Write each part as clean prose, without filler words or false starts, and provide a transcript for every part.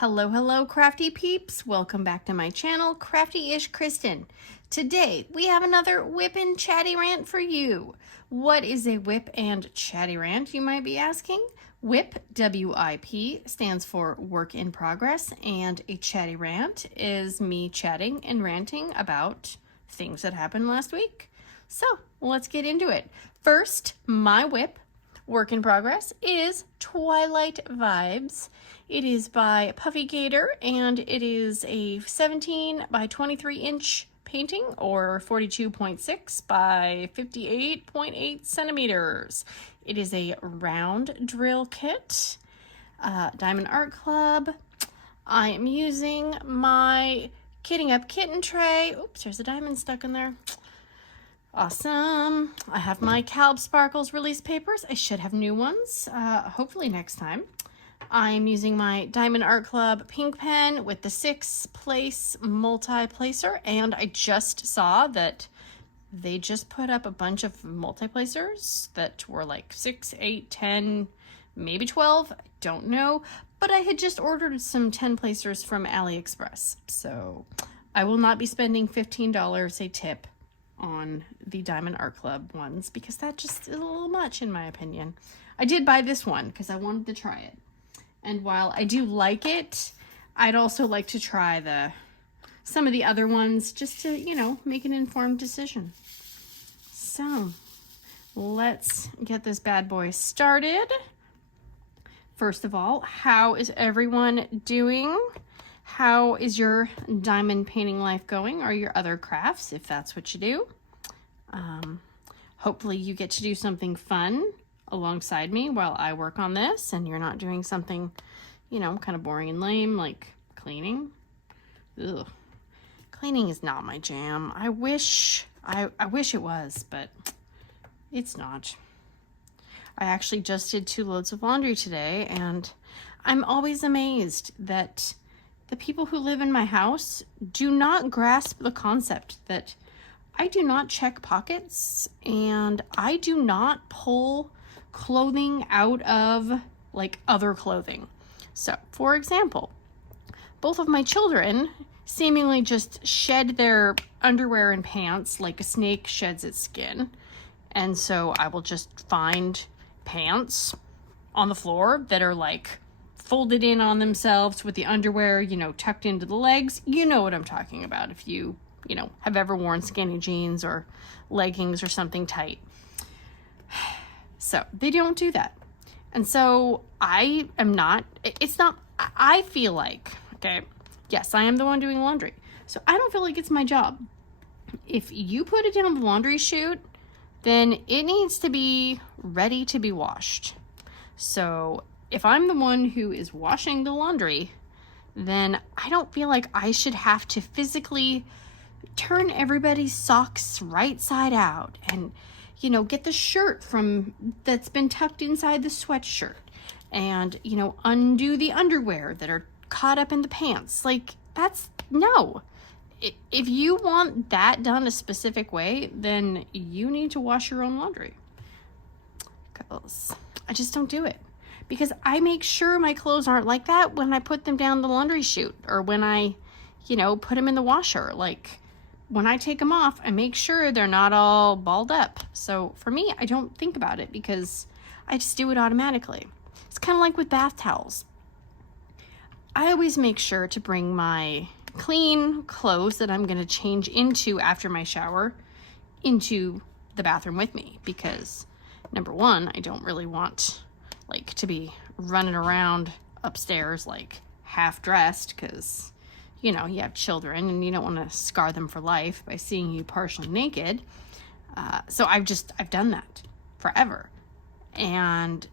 Hello, hello, crafty peeps. Welcome back to my channel, Crafty-ish Kristen. Today, we have another WIP and Chatty rant for you. What is a WIP and Chatty rant, you might be asking? WIP, W-I-P, stands for work in progress, and a chatty rant is me chatting and ranting about things that happened last week. So, let's get into it. First, my WIP, work in progress, is Twilight Vibes. It is by Puffy Gator, and it is a 17 by 23 inch painting, or 42.6 by 58.8 centimeters. It is a round drill kit, Diamond Art Club. I am using my Kitting Up Kitten tray. Oops, there's a diamond stuck in there. Awesome. I have my KALBS Sparkles release papers. I should have new ones, hopefully next time. I'm using my Diamond Art Club pink pen with the 6-place multi-placer, and I just saw that they just put up a bunch of multi-placers that were like 6, 8, 10, maybe 12, I don't know, but I had just ordered some 10-placers from AliExpress, so I will not be spending $15 a tip on the Diamond Art Club ones, because that just is a little much in my opinion. I did buy this one because I wanted to try it. And while I do like it, I'd also like to try some of the other ones just to, you know, make an informed decision. So, let's get this bad boy started. First of all, how is everyone doing? How is your diamond painting life going, or your other crafts, if that's what you do? Hopefully you get to do something fun alongside me while I work on this, and you're not doing something, you know, kind of boring and lame like cleaning. Ugh. Cleaning is not my jam. I wish it was, but it's not. I actually just did 2 loads of laundry today, and I'm always amazed that the people who live in my house do not grasp the concept that I do not check pockets and I do not pull clothing out of like other clothing. So, for example, both of my children seemingly just shed their underwear and pants like a snake sheds its skin. And so I will just find pants on the floor that are like folded in on themselves with the underwear, you know, tucked into the legs. You know what I'm talking about if you know, have ever worn skinny jeans or leggings or something tight. So they don't do that. And so I feel like, okay, yes, I am the one doing laundry. So I don't feel like it's my job. If you put it down the laundry chute, then it needs to be ready to be washed. So if I'm the one who is washing the laundry, then I don't feel like I should have to physically turn everybody's socks right side out and, you know, get the shirt that's been tucked inside the sweatshirt and, you know, undo the underwear that are caught up in the pants. Like, no. If you want that done a specific way, then you need to wash your own laundry. Because I just don't do it. Because I make sure my clothes aren't like that when I put them down the laundry chute, or when I, you know, put them in the washer. Like, when I take them off, I make sure they're not all balled up. So for me, I don't think about it because I just do it automatically. It's kind of like with bath towels. I always make sure to bring my clean clothes that I'm going to change into after my shower into the bathroom with me, because number one, I don't really want like to be running around upstairs like half dressed, because you know, you have children and you don't want to scar them for life by seeing you partially naked. So I've done that forever. And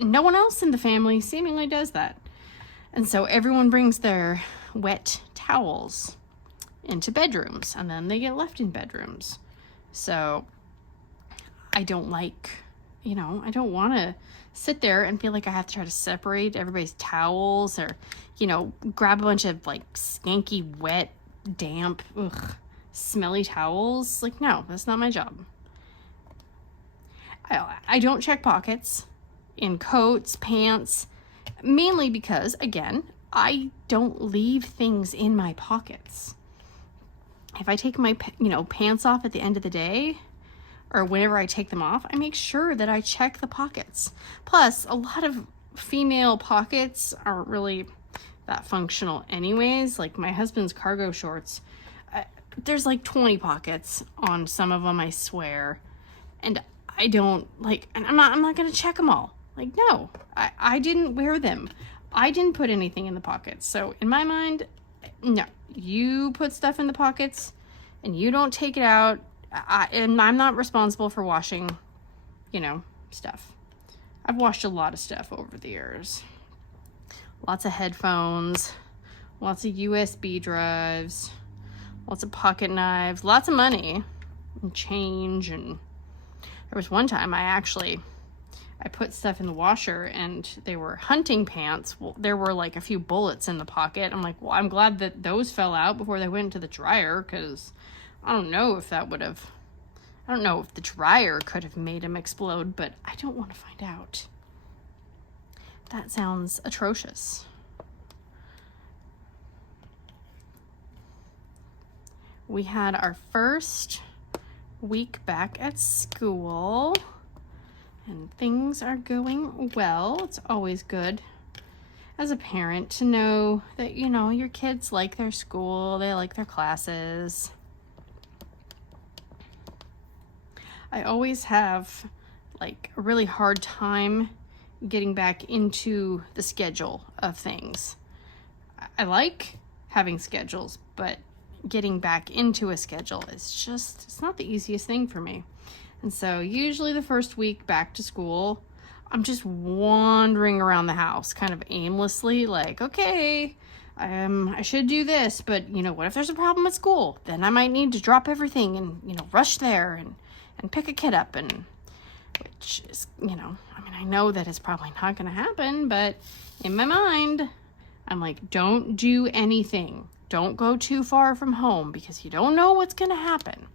no one else in the family seemingly does that. And so everyone brings their wet towels into bedrooms, and then they get left in bedrooms. So I don't like, you know, I don't want to sit there and feel like I have to try to separate everybody's towels, or, you know, grab a bunch of like skanky, wet, damp, smelly towels. Like, no, that's not my job. I don't check pockets in coats, pants, mainly because, again, I don't leave things in my pockets. If I take my, pants off at the end of the day, or whenever I take them off, I make sure that I check the pockets. Plus, a lot of female pockets aren't really that functional anyways. Like my husband's cargo shorts, there's like 20 pockets on some of them, I swear. And I don't and I'm not gonna check them all. Like, no, I didn't wear them. I didn't put anything in the pockets. So in my mind, no, you put stuff in the pockets and you don't take it out. And I'm not responsible for washing, stuff. I've washed a lot of stuff over the years. Lots of headphones, lots of USB drives, lots of pocket knives, lots of money and change. And there was one time I put stuff in the washer and they were hunting pants. Well, there were like a few bullets in the pocket. I'm like, well, I'm glad that those fell out before they went into the dryer, because I don't know if the dryer could have made them explode, but I don't want to find out. That sounds atrocious. We had our first week back at school, and things are going well. It's always good as a parent to know that, your kids like their school, they like their classes. I always have a really hard time getting back into the schedule of things. I like having schedules, but getting back into a schedule is it's not the easiest thing for me. And so usually the first week back to school, I'm just wandering around the house kind of aimlessly, okay, I should do this, but what if there's a problem at school? Then I might need to drop everything and, rush there and pick a kid up, and which is, I know that it's probably not going to happen, but in my mind, I'm like, don't do anything. Don't go too far from home because you don't know what's going to happen.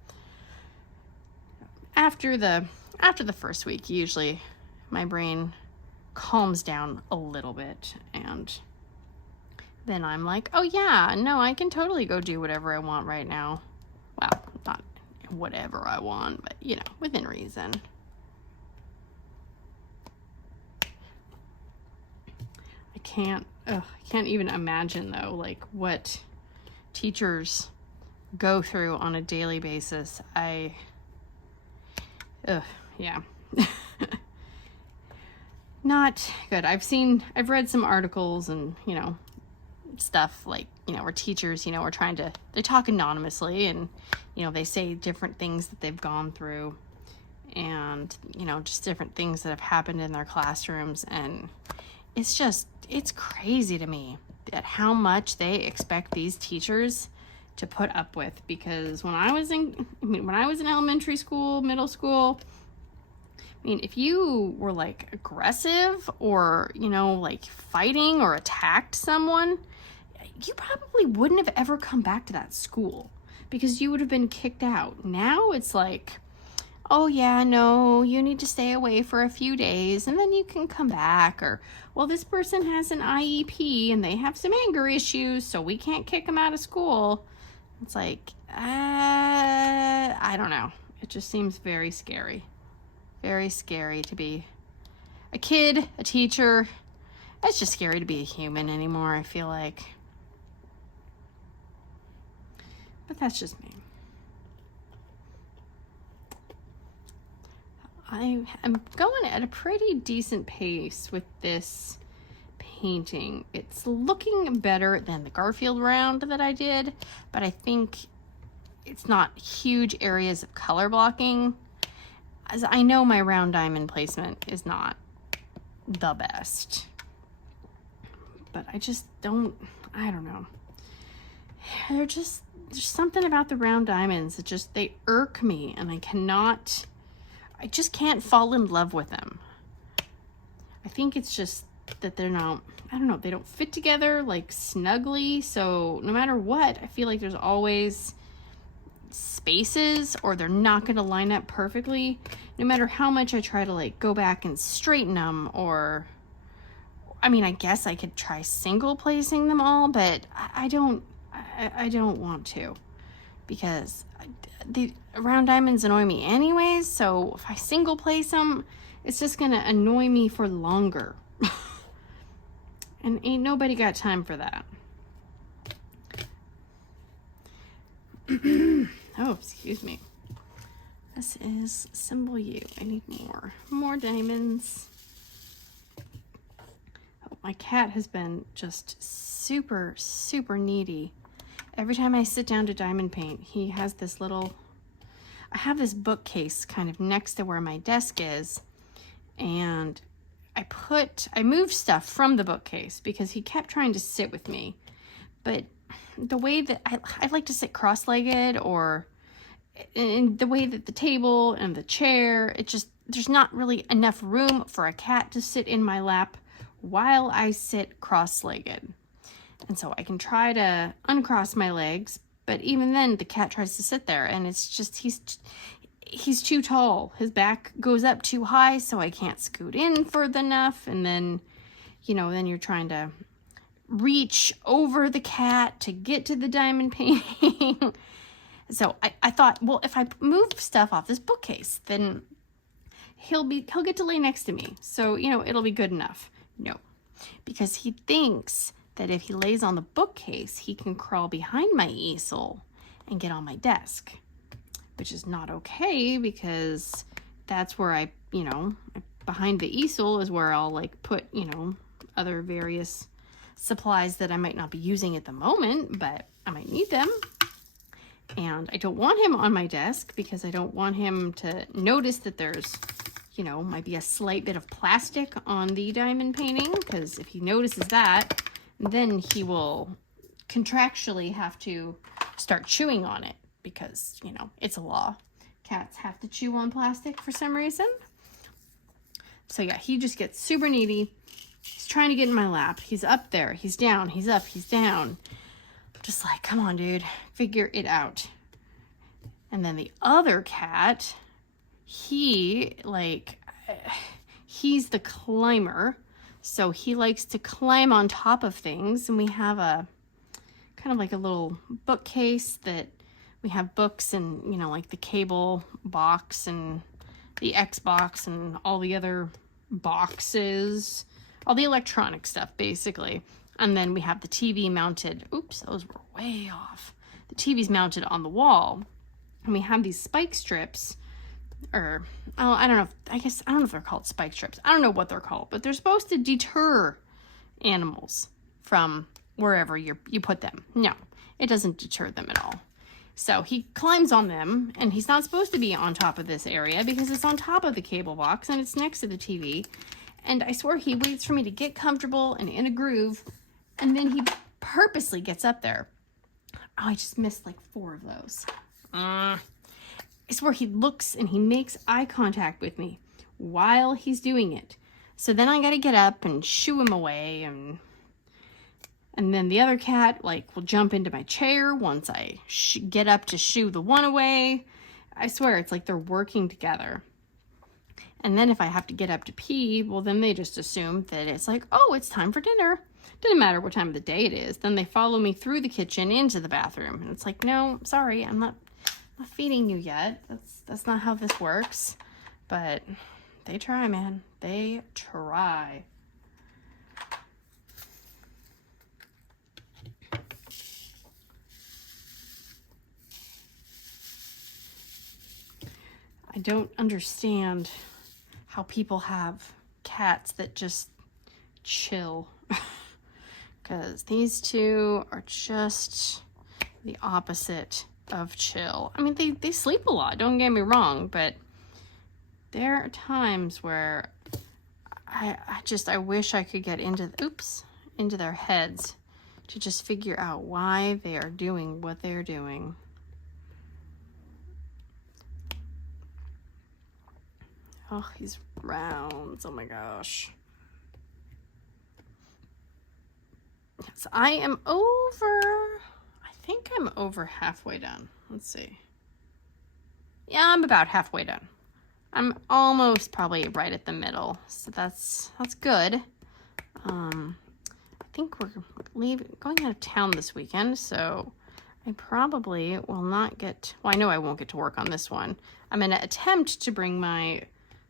After the first week, usually my brain calms down a little bit, and then I'm like, oh yeah, no, I can totally go do whatever I want right now. Well, not whatever I want, but within reason. I can't even imagine though, what teachers go through on a daily basis. Yeah. Not good. I've read some articles and, stuff where teachers, they talk anonymously and, they say different things that they've gone through and, just different things that have happened in their classrooms. And it's crazy to me that how much they expect these teachers to put up with, because when I was in elementary school, middle school, if you were aggressive or, fighting or attacked someone, you probably wouldn't have ever come back to that school because you would have been kicked out. Now it's oh yeah, no, you need to stay away for a few days and then you can come back. Or, well, this person has an IEP and they have some anger issues, so we can't kick them out of school. It's I don't know. It just seems very scary. Very scary to be a kid, a teacher. It's just scary to be a human anymore, I feel like. But that's just me. I am going at a pretty decent pace with this painting. It's looking better than the Garfield round that I did, but I think it's not huge areas of color blocking. As I know my round diamond placement is not the best, but I don't know. There's something about the round diamonds that they irk me, and I just can't fall in love with them. I think it's just that they're not, I don't know, they don't fit together snugly, so no matter what, I feel like there's always spaces, or they're not going to line up perfectly no matter how much I try to go back and straighten them, or I mean, I guess I could try single placing them all, but I don't want to, because the round diamonds annoy me anyways. So if I single place them, it's just gonna annoy me for longer. And ain't nobody got time for that. Oh, excuse me. This is symbol U. I need more diamonds. Oh, my cat has been just super, super needy. Every time I sit down to diamond paint, he has this little, I have this bookcase kind of next to where my desk is, and I moved stuff from the bookcase because he kept trying to sit with me. But the way that I like to sit cross-legged, or in the way that the table and the chair, there's not really enough room for a cat to sit in my lap while I sit cross-legged. And so I can try to uncross my legs, but even then the cat tries to sit there, and it's just, he's too tall. His back goes up too high, so I can't scoot in further enough. And then, then you're trying to reach over the cat to get to the diamond painting. So I thought, well, if I move stuff off this bookcase, then he'll get to lay next to me. So, it'll be good enough. No, because he thinks that if he lays on the bookcase, he can crawl behind my easel and get on my desk, which is not okay, because that's where behind the easel is where I'll put, other various supplies that I might not be using at the moment, but I might need them. And I don't want him on my desk because I don't want him to notice that there's, might be a slight bit of plastic on the diamond painting, because if he notices that, then he will contractually have to start chewing on it, because, it's a law. Cats have to chew on plastic for some reason. So yeah, he just gets super needy. He's trying to get in my lap. He's up there. He's down. He's up. He's down. Just like, come on, dude. Figure it out. And then the other cat, he's the climber. So he likes to climb on top of things. And we have a kind of like a little bookcase that we have books and, like the cable box and the Xbox and all the other boxes, all the electronic stuff, basically. And then we have the TV mounted. Oops, those were way off. The TV's mounted on the wall. And we have these spike strips, or, I don't know if they're called spike strips. I don't know what they're called, but they're supposed to deter animals from wherever you put them. No, it doesn't deter them at all. So he climbs on them, and he's not supposed to be on top of this area because it's on top of the cable box and it's next to the TV. And I swear he waits for me to get comfortable and in a groove, and then he purposely gets up there. Oh, I just missed like 4 of those. I swear he looks and he makes eye contact with me while he's doing it. So then I gotta get up and shoo him away, and then the other cat will jump into my chair once I get up to shoo the one away. I swear it's like they're working together. And then if I have to get up to pee, well, then they just assume that it's like, oh, it's time for dinner. Doesn't matter what time of the day it is. Then they follow me through the kitchen into the bathroom. And it's like, no, sorry, I'm not feeding you yet. That's not how this works. But they try, man. They try. I don't understand how people have cats that just chill. Because these two are just the opposite of chill. I mean, they sleep a lot, don't get me wrong, but there are times where I wish I could get into their heads to just figure out why they are doing what they're doing. Oh, these rounds. Oh my gosh. Yes, I think I'm over halfway done. Let's see. Yeah, I'm about halfway done. I'm almost probably right at the middle. So that's good. I think we're going out of town this weekend, so I probably will not get, well, I know I won't get to work on this one. I'm going to attempt to bring my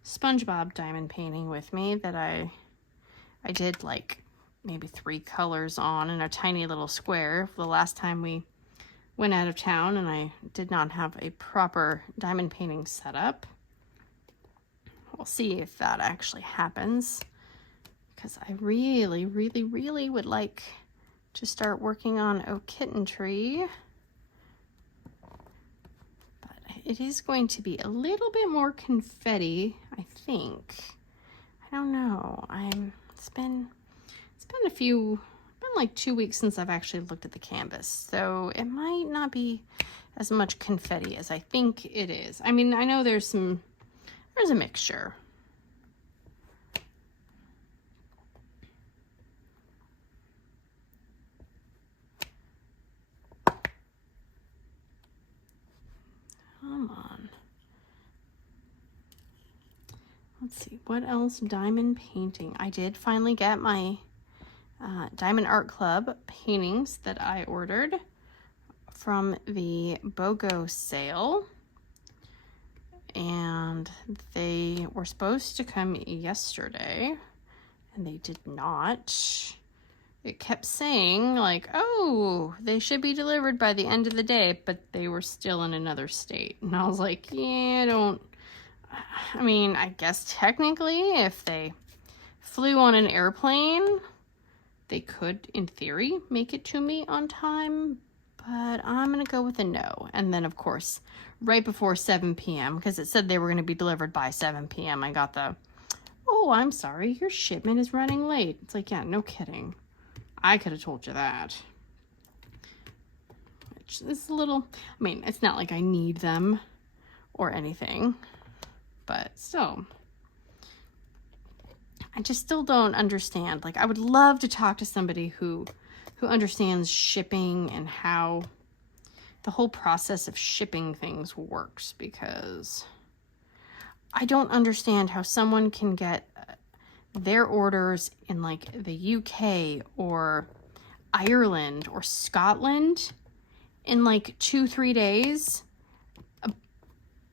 SpongeBob diamond painting with me that I did like maybe 3 colors on in a tiny little square the last time we went out of town, and I did not have a proper diamond painting set up. We'll see if that actually happens, because I really, really, really would like to start working on a kitten tree. But it is going to be a little bit more confetti, I think. I don't know. It's been like 2 weeks since I've actually looked at the canvas, so it might not be as much confetti as I think it is. I mean, I know there's a mixture. Come on. Let's see, what else? Diamond painting. I did finally get my Diamond Art Club paintings that I ordered from the BOGO sale. And they were supposed to come yesterday, and they did not. It kept saying, like, oh, they should be delivered by the end of the day, but they were still in another state. And I was like, yeah, I mean, I guess technically if they flew on an airplane, they could, in theory, make it to me on time, but I'm going to go with a no. And then, of course, right before 7 p.m., because it said they were going to be delivered by 7 p.m., I got the, oh, I'm sorry, your shipment is running late. It's like, yeah, no kidding. I could have told you that. Which is a little, I mean, it's not like I need them or anything, but still. I just still don't understand. Like, I would love to talk to somebody who understands shipping and how the whole process of shipping things works, because I don't understand how someone can get their orders in like the UK or Ireland or Scotland in like 2-3 days.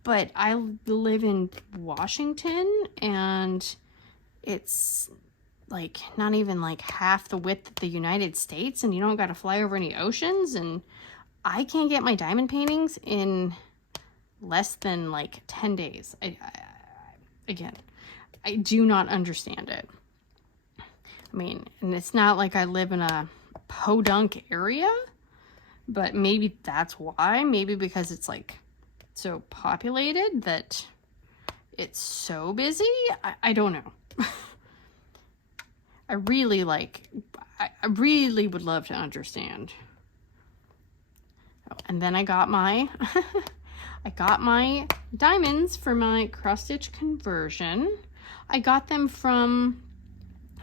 But I live in Washington, and it's like not even like half the width of the United States, and you don't got to fly over any oceans, and I can't get my diamond paintings in less than like 10 days. Again, I do not understand it. I mean, and it's not like I live in a podunk area, but maybe that's why. Maybe because it's like so populated that it's so busy. I don't know. I really would love to understand. Oh, and then I got my I got my diamonds for my cross-stitch conversion. I got them from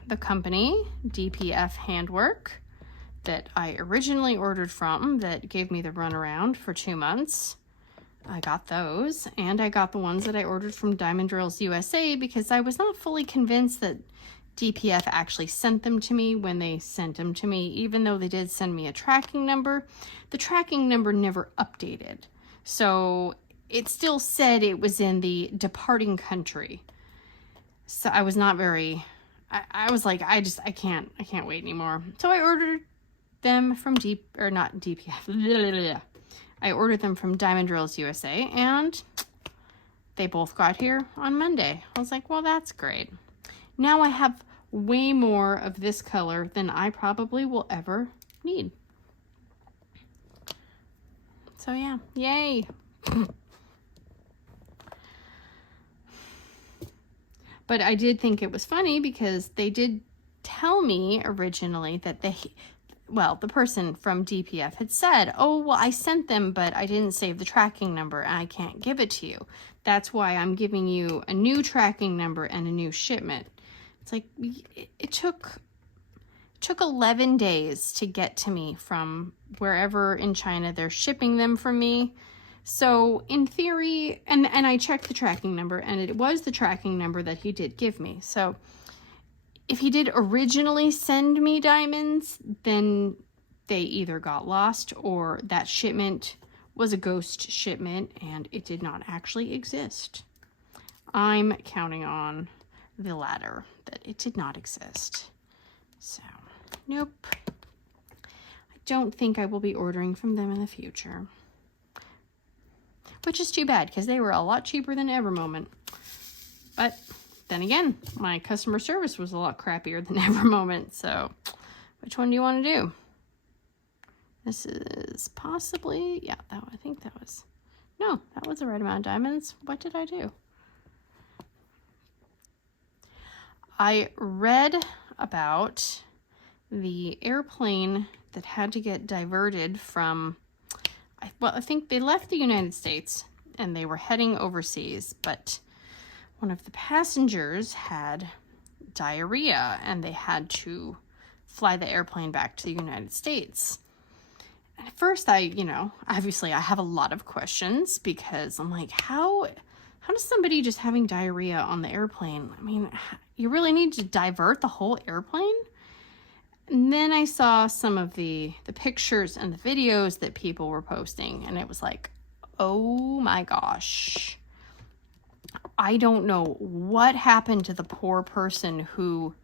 the company DPF Handwork that I originally ordered from, that gave me the runaround for 2 months. I got those, and I got the ones that I ordered from Diamond Drills USA because I was not fully convinced that DPF actually sent them to me when they sent them to me. Even though they did send me a tracking number, the tracking number never updated. So it still said it was in the departing country. So I was not very, I was like, I can't wait anymore. So I ordered them from not DPF. I ordered them from Diamond Drills USA, and they both got here on Monday. I was like, well, that's great. Now I have way more of this color than I probably will ever need. So yeah, yay. But I did think it was funny because they did tell me originally that the person from DPF had said, oh, well, I sent them, but I didn't save the tracking number and I can't give it to you. That's why I'm giving you a new tracking number and a new shipment. It's like, it took 11 days to get to me from wherever in China they're shipping them from me. So in theory, and I checked the tracking number, and it was the tracking number that he did give me. So if he did originally send me diamonds, then they either got lost or that shipment was a ghost shipment and it did not actually exist. I'm counting on the latter, that it did not exist. So, nope. I don't think I will be ordering from them in the future. Which is too bad, because they were a lot cheaper than Evermoment. But then again, my customer service was a lot crappier than Evermoment. So, which one do you want to do? This is possibly, yeah, I think that was, no, that was the right amount of diamonds. What did I do? I read about the airplane that had to get diverted from, well, I think they left the United States and they were heading overseas, but one of the passengers had diarrhea and they had to fly the airplane back to the United States. And at first obviously I have a lot of questions because I'm like, how does somebody just having diarrhea on the airplane? I mean, you really need to divert the whole airplane? And then I saw some of the pictures and the videos that people were posting, and it was like, oh my gosh. I don't know what happened to the poor person who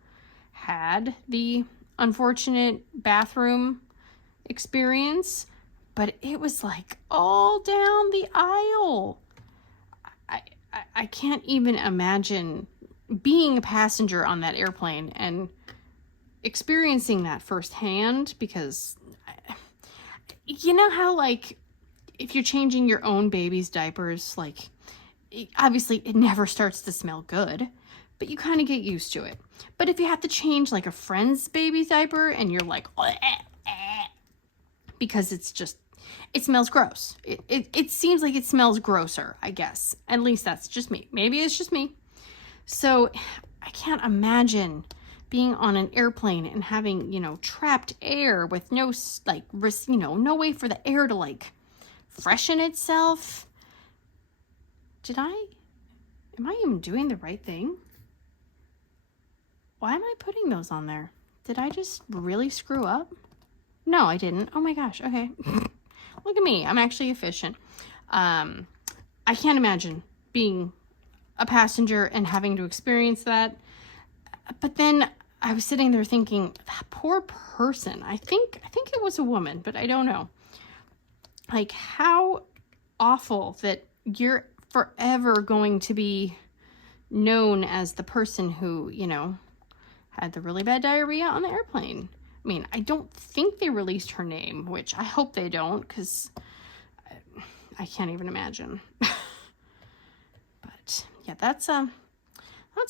had the unfortunate bathroom experience, but it was like all down the aisle. I can't even imagine being a passenger on that airplane and experiencing that firsthand, because you know how, like, if you're changing your own baby's diapers, like, obviously it never starts to smell good, but you kind of get used to it. But if you have to change like a friend's baby's diaper and you're like, because it smells gross. It seems like it smells grosser, I guess. At least that's just me. Maybe it's just me. So I can't imagine being on an airplane and having, trapped air with no, no way for the air to, like, freshen itself. Am I even doing the right thing? Why am I putting those on there? Did I just really screw up? No, I didn't. Oh my gosh. Okay. Look at me. I'm actually efficient. I can't imagine being a passenger and having to experience that. But then I was sitting there thinking, that poor person. I think it was a woman, but I don't know. Like, how awful that you're forever going to be known as the person who, had the really bad diarrhea on the airplane. I mean, I don't think they released her name, which I hope they don't, because I can't even imagine. But yeah, that's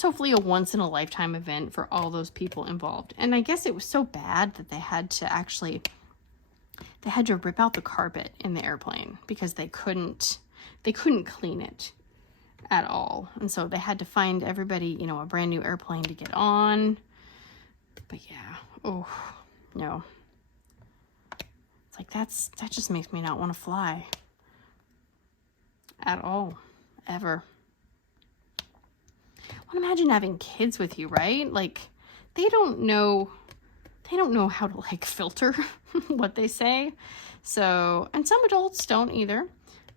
hopefully a once-in-a-lifetime event for all those people involved. And I guess it was so bad that they had to rip out the carpet in the airplane because they couldn't clean it at all. And so they had to find everybody, a brand new airplane to get on. But yeah, oh no. It's like that just makes me not want to fly at all, ever. Well, imagine having kids with you, right? Like, they don't know how to, like, filter what they say. So, and some adults don't either.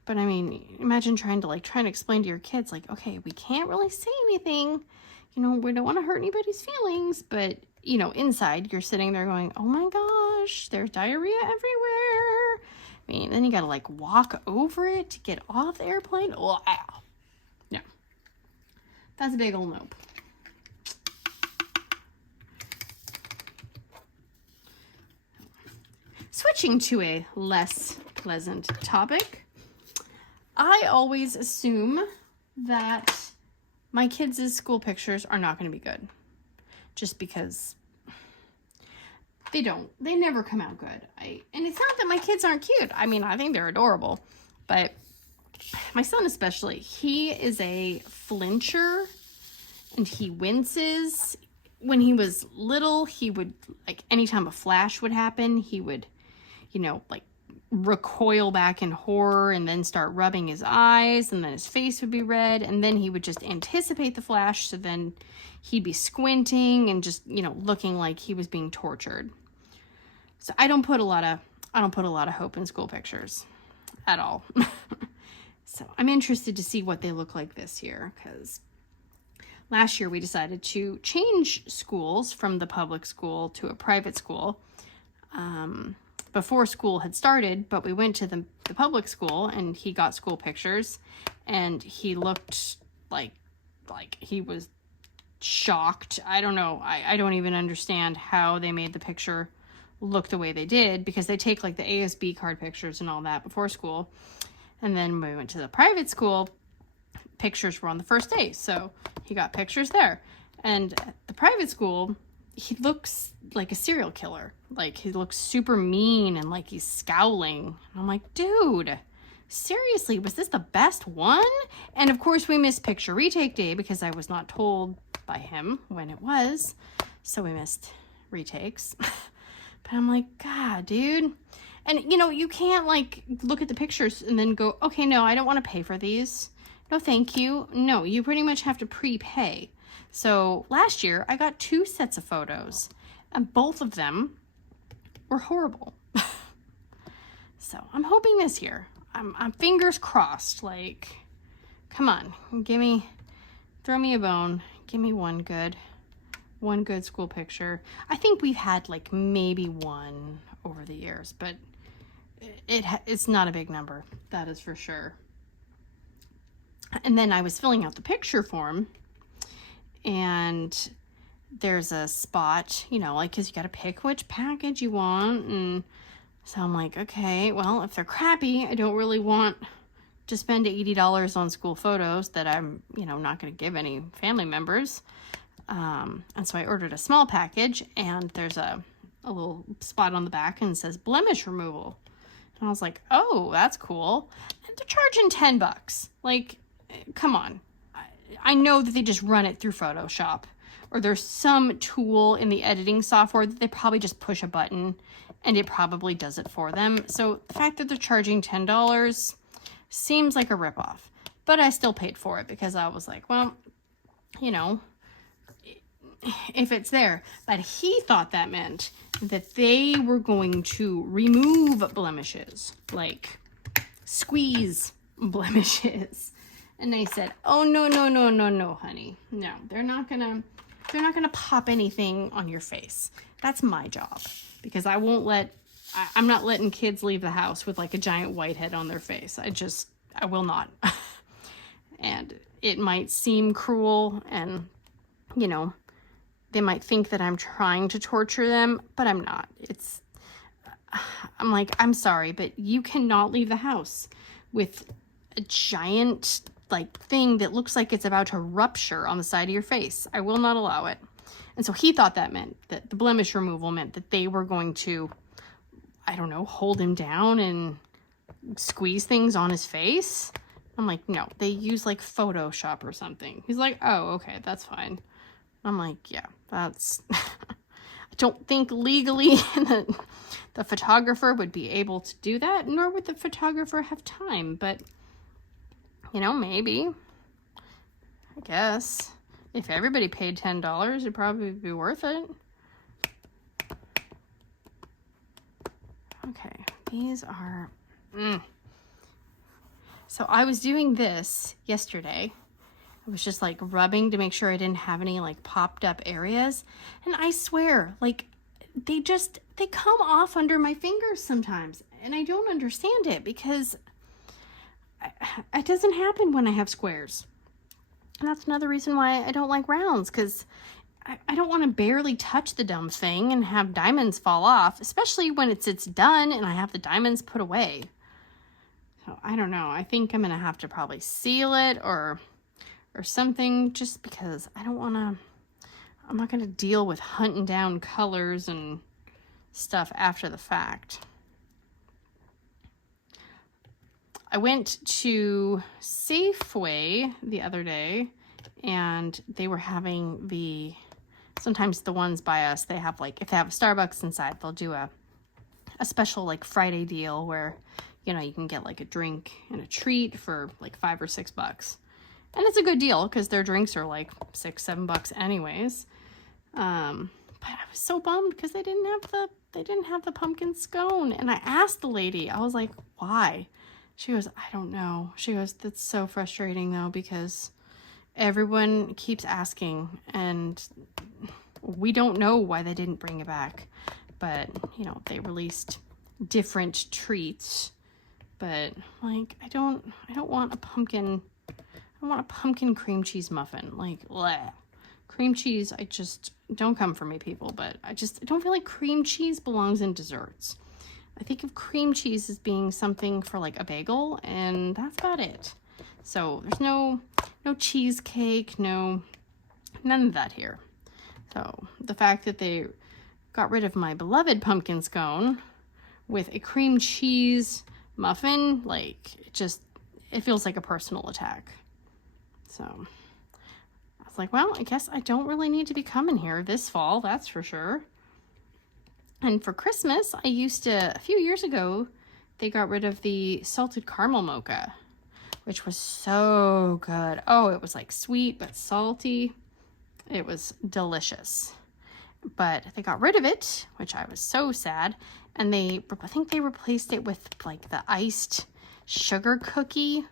But I mean, imagine trying to explain to your kids, like, okay, we can't really say anything. We don't want to hurt anybody's feelings. But, inside you're sitting there going, oh my gosh, there's diarrhea everywhere. I mean, then you got to, walk over it to get off the airplane. Oh, ow. No. That's a big old nope. Switching to a less pleasant topic. I always assume that my kids' school pictures are not going to be good. Just because they never come out good. And it's not that my kids aren't cute. I mean, I think they're adorable. But my son especially, he is a flincher and he winces. When he was little, he would, anytime a flash would happen, he would, recoil back in horror and then start rubbing his eyes, and then his face would be red, and then he would just anticipate the flash, so then he'd be squinting and just, you know, looking like he was being tortured. So I don't put a lot of hope in school pictures at all. So I'm interested to see what they look like this year, because last year we decided to change schools from the public school to a private school before school had started, but we went to the public school and he got school pictures and he looked like he was shocked. I don't know. I don't even understand how they made the picture look the way they did, because they take like the ASB card pictures and all that before school. And then when we went to the private school, pictures were on the first day. So he got pictures there. And at the private school, he looks like a serial killer. Like, he looks super mean and like he's scowling. And I'm like, dude, seriously, was this the best one? And of course we missed picture retake day because I was not told by him when it was. So we missed retakes. But I'm like, God, dude. And, you know, you can't, like, look at the pictures and then go, okay, no, I don't want to pay for these. No, thank you. No, you pretty much have to prepay. So last year, I got 2 sets of photos, and both of them were horrible. So I'm hoping this year, I'm fingers crossed, like, come on, throw me a bone. Give me one good school picture. I think we've had, like, maybe one over the years, but it's not a big number, that is for sure. And then I was filling out the picture form, and there's a spot, you know, like, because you got to pick which package you want. And so I'm like, okay, well, if they're crappy, I don't really want to spend $80 on school photos that I'm, you know, not going to give any family members. And so I ordered a small package, and there's a little spot on the back and it says blemish removal. And I was like, oh, that's cool. And they're charging $10. Like, come on. I know that they just run it through Photoshop, or there's some tool in the editing software that they probably just push a button and it probably does it for them. So the fact that they're charging $10 seems like a ripoff, but I still paid for it because I was like, well, you know, if it's there. But he thought that meant that they were going to remove blemishes, like squeeze blemishes. And they said, oh, no, honey. No, they're not gonna pop anything on your face. That's my job, because I'm not letting kids leave the house with like a giant whitehead on their face. I will not. And it might seem cruel, and, you know, they might think that I'm trying to torture them, but I'm not. I'm like, I'm sorry, but you cannot leave the house with a giant, like, thing that looks like it's about to rupture on the side of your face. I will not allow it. And so he thought that meant that the blemish removal meant that they were going to, I don't know, hold him down and squeeze things on his face. I'm like, no, they use like Photoshop or something. He's like, oh, okay, that's fine. I'm like, yeah, that's, I don't think legally the photographer would be able to do that, nor would the photographer have time, but, you know, maybe, I guess, if everybody paid $10, it'd probably be worth it. Okay, these are, So I was doing this yesterday. I was just like rubbing to make sure I didn't have any like popped up areas. And I swear, like, they come off under my fingers sometimes. And I don't understand it, because it doesn't happen when I have squares. And that's another reason why I don't like rounds, because I don't want to barely touch the dumb thing and have diamonds fall off, especially when it's done and I have the diamonds put away. So I don't know. I think I'm going to have to probably seal it or something, just because I'm not going to deal with hunting down colors and stuff after the fact. I went to Safeway the other day, and they were having sometimes the ones by us, they have like, if they have a Starbucks inside, they'll do a special like Friday deal where, you know, you can get like a drink and a treat for like $5 or $6. And it's a good deal because their drinks are like $6-7 anyways. But I was so bummed because they didn't have the pumpkin scone. And I asked the lady, I was like, why? She goes, I don't know. She goes, that's so frustrating though, because everyone keeps asking and we don't know why they didn't bring it back. But, you know, they released different treats. But like, I don't want a pumpkin. I want a pumpkin cream cheese muffin. Like, bleh. Cream cheese, don't come for me, people. But I don't feel like cream cheese belongs in desserts. I think of cream cheese as being something for like a bagel, and that's about it. So there's no cheesecake, none of that here. So the fact that they got rid of my beloved pumpkin scone with a cream cheese muffin, like, it feels like a personal attack. So I was like, well, I guess I don't really need to be coming here this fall, that's for sure. And for Christmas, a few years ago, they got rid of the salted caramel mocha, which was so good. Oh, it was like sweet but salty. It was delicious. But they got rid of it, which I was so sad. And I think they replaced it with like the iced sugar cookie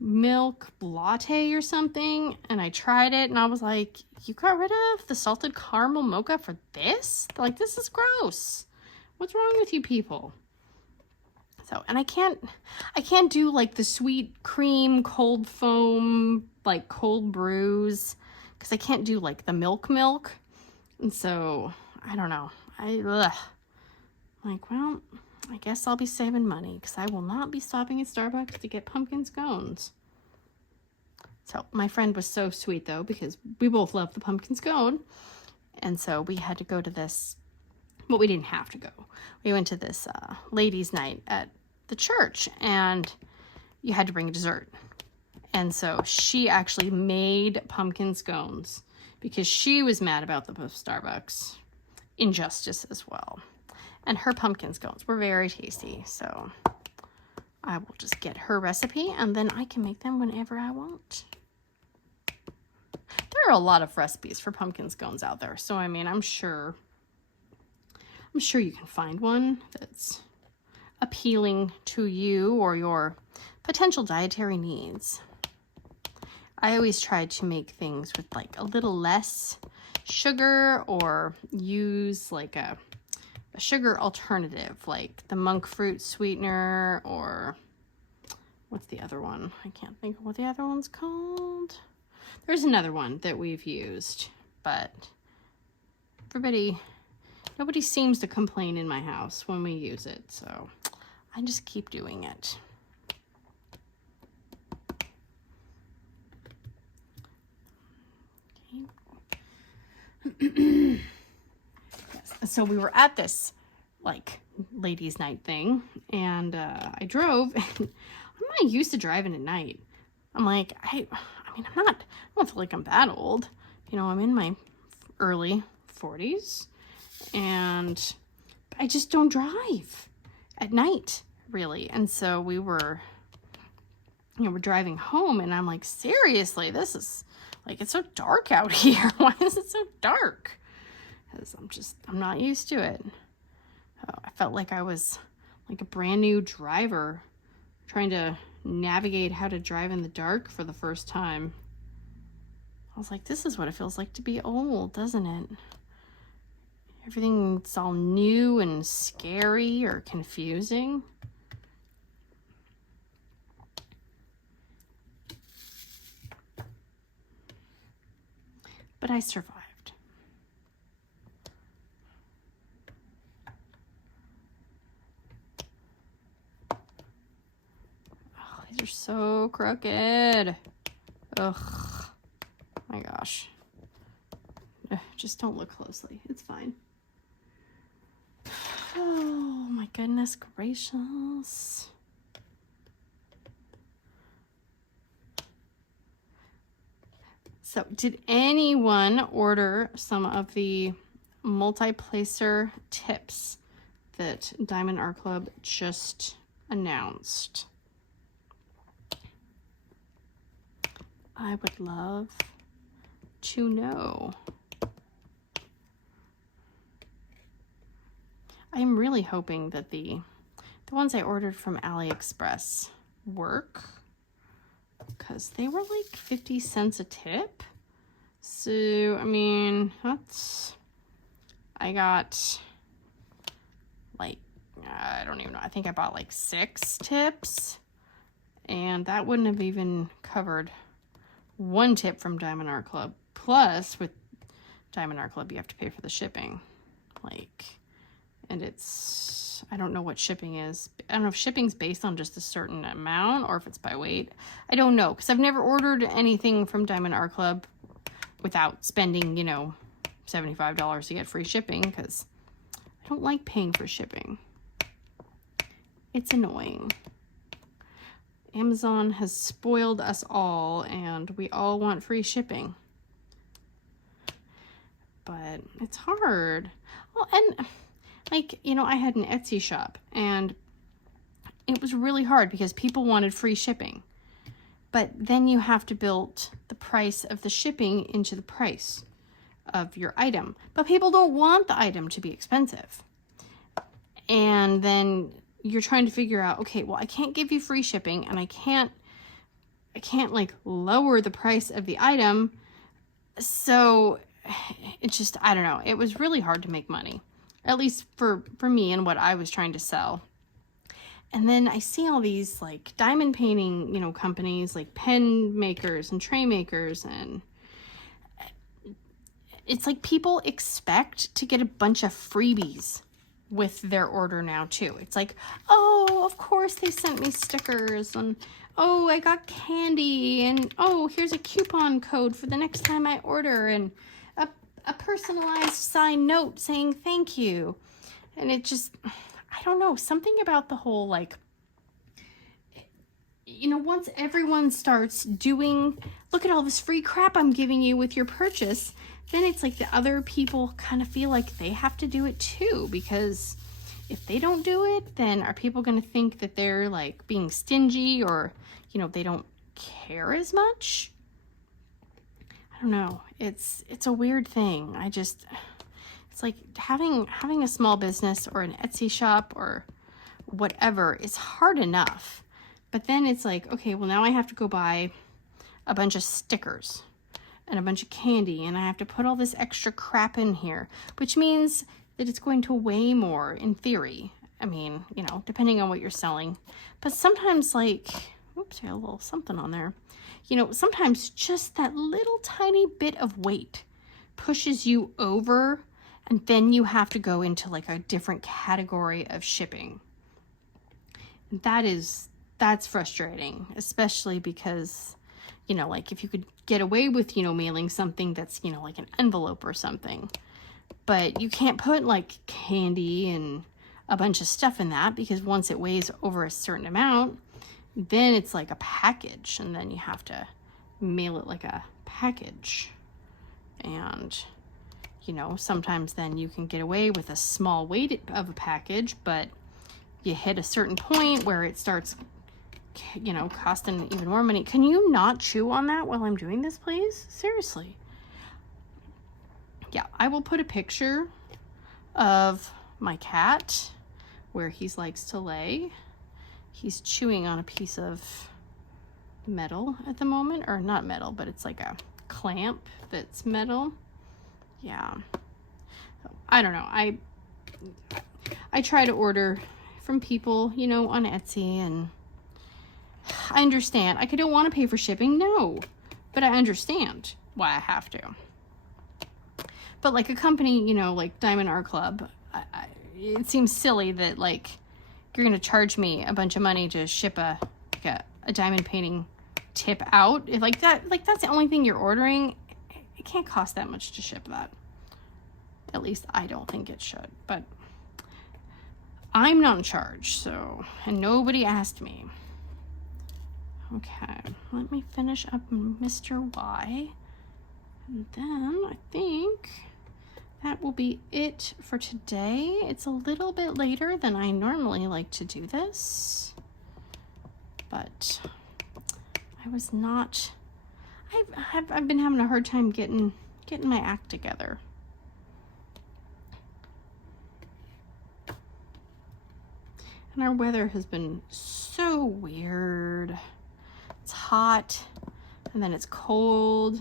milk latte or something. And I tried it and I was like, you got rid of the salted caramel mocha for this? Like, this is gross. What's wrong with you people? So, and I can't do like the sweet cream, cold foam, like cold brews, because I can't do like the milk. And so, I don't know. Like, well, I guess I'll be saving money because I will not be stopping at Starbucks to get pumpkin scones. So my friend was so sweet though, because we both love the pumpkin scone. And so we had to go to this, well, we didn't have to go. We went to this ladies' night at the church, and you had to bring a dessert. And so she actually made pumpkin scones because she was mad about the Starbucks injustice as well. And her pumpkin scones were very tasty. So I will just get her recipe and then I can make them whenever I want. There are a lot of recipes for pumpkin scones out there. So, I mean, I'm sure you can find one that's appealing to you or your potential dietary needs. I always try to make things with like a little less sugar or use like a sugar alternative, like the monk fruit sweetener, or what's the other one? I can't think of what the other one's called. There's another one that we've used, but nobody seems to complain in my house when we use it, so I just keep doing it. Okay. So we were at this like ladies' night thing, and I drove. And I'm not used to driving at night. I'm like, I don't feel like I'm that old. You know, I'm in my early 40s, and I just don't drive at night, really. And so we're driving home, and I'm like, seriously, this is like, it's so dark out here. Why is it so dark? Because I'm not used to it. I felt like I was like a brand new driver trying to navigate how to drive in the dark for the first time. I was like, this is what it feels like to be old, doesn't it? Everything's all new and scary or confusing. But I survived. Oh, these are so crooked. Ugh. My gosh. Just don't look closely. It's fine. Oh my goodness gracious. So did anyone order some of the multi-placer tips that Diamond Art Club just announced? I would love to know. I'm really hoping that the ones I ordered from AliExpress work, because they were like 50 cents a tip. So, I mean, I got like, I don't even know, I think I bought like 6 tips, and that wouldn't have even covered 1 tip from Diamond Art Club. Plus, with Diamond Art Club, you have to pay for the shipping. Like, and it's, I don't know what shipping is. I don't know if shipping's based on just a certain amount or if it's by weight. I don't know, because I've never ordered anything from Diamond Art Club without spending, you know, $75 to get free shipping, because I don't like paying for shipping. It's annoying. Amazon has spoiled us all, and we all want free shipping. But it's hard. Well, and like, you know, I had an Etsy shop, and it was really hard because people wanted free shipping. But then you have to build the price of the shipping into the price of your item. But people don't want the item to be expensive. And then you're trying to figure out, okay, well, I can't give you free shipping, and I can't like lower the price of the item. So it's just, I don't know. It was really hard to make money, at least for me and what I was trying to sell. And then I see all these like diamond painting, you know, companies like pen makers and tray makers, and it's like people expect to get a bunch of freebies with their order now too. It's like, oh, of course they sent me stickers, and oh, I got candy, and oh, here's a coupon code for the next time I order, and a personalized signed note saying thank you. And it just, I don't know, something about the whole, like, you know, once everyone starts doing, look at all this free crap I'm giving you with your purchase, then it's like the other people kind of feel like they have to do it too, because if they don't do it, then are people going to think that they're like being stingy, or, you know, they don't care as much? I don't know. It's a weird thing. It's like having a small business or an Etsy shop or whatever is hard enough. But then it's like, okay, well, now I have to go buy a bunch of stickers and a bunch of candy, and I have to put all this extra crap in here, which means that it's going to weigh more in theory. I mean, you know, depending on what you're selling. But sometimes, like, oops, I got a little something on there. You know, sometimes just that little tiny bit of weight pushes you over, and then you have to go into like a different category of shipping. That's frustrating, especially because, you know, like if you could get away with, you know, mailing something that's, you know, like an envelope or something, but you can't put like candy and a bunch of stuff in that, because once it weighs over a certain amount, then it's like a package, and then you have to mail it like a package. And, you know, sometimes then you can get away with a small weight of a package, but you hit a certain point where it starts, you know, costing even more money. Can you not chew on that while I'm doing this, please? Seriously. Yeah, I will put a picture of my cat where he likes to lay. He's chewing on a piece of metal at the moment, or not metal, but it's like a clamp that's metal. Yeah. I don't know. I try to order from people, you know, on Etsy, and I understand. I don't want to pay for shipping, no, but I understand why I have to. But like a company, you know, like Diamond Art Club, it seems silly that like you're going to charge me a bunch of money to ship a diamond painting tip out. If like that's the only thing you're ordering, it can't cost that much to ship that. At least I don't think it should, but I'm not in charge, so, and nobody asked me. Okay, let me finish up Mr. Y, and then I think that will be it for today. It's a little bit later than I normally like to do this, but I've been having a hard time getting my act together. And our weather has been so weird. It's hot and then it's cold.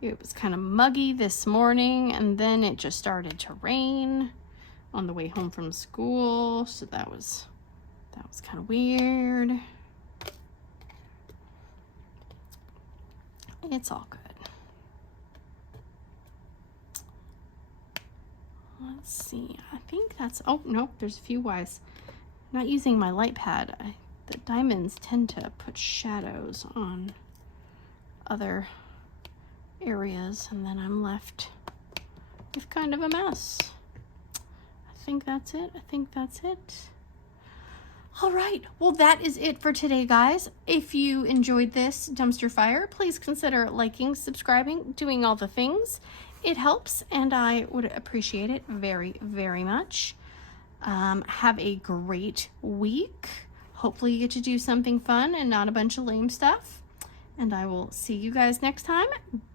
It was kind of muggy this morning and then it just started to rain on the way home from school. So that was kind of weird. It's all good. Let's see. I think that's, oh, nope, there's a few Ys. Not using my light pad. The diamonds tend to put shadows on other areas, and then I'm left with kind of a mess. I think that's it. I think that's it. All right, well, that is it for today, guys. If you enjoyed this dumpster fire, please consider liking, subscribing, doing all the things. It helps, and I would appreciate it very, very much. Have a great week. Hopefully you get to do something fun and not a bunch of lame stuff. And I will see you guys next time.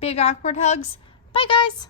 Big awkward hugs. Bye, guys.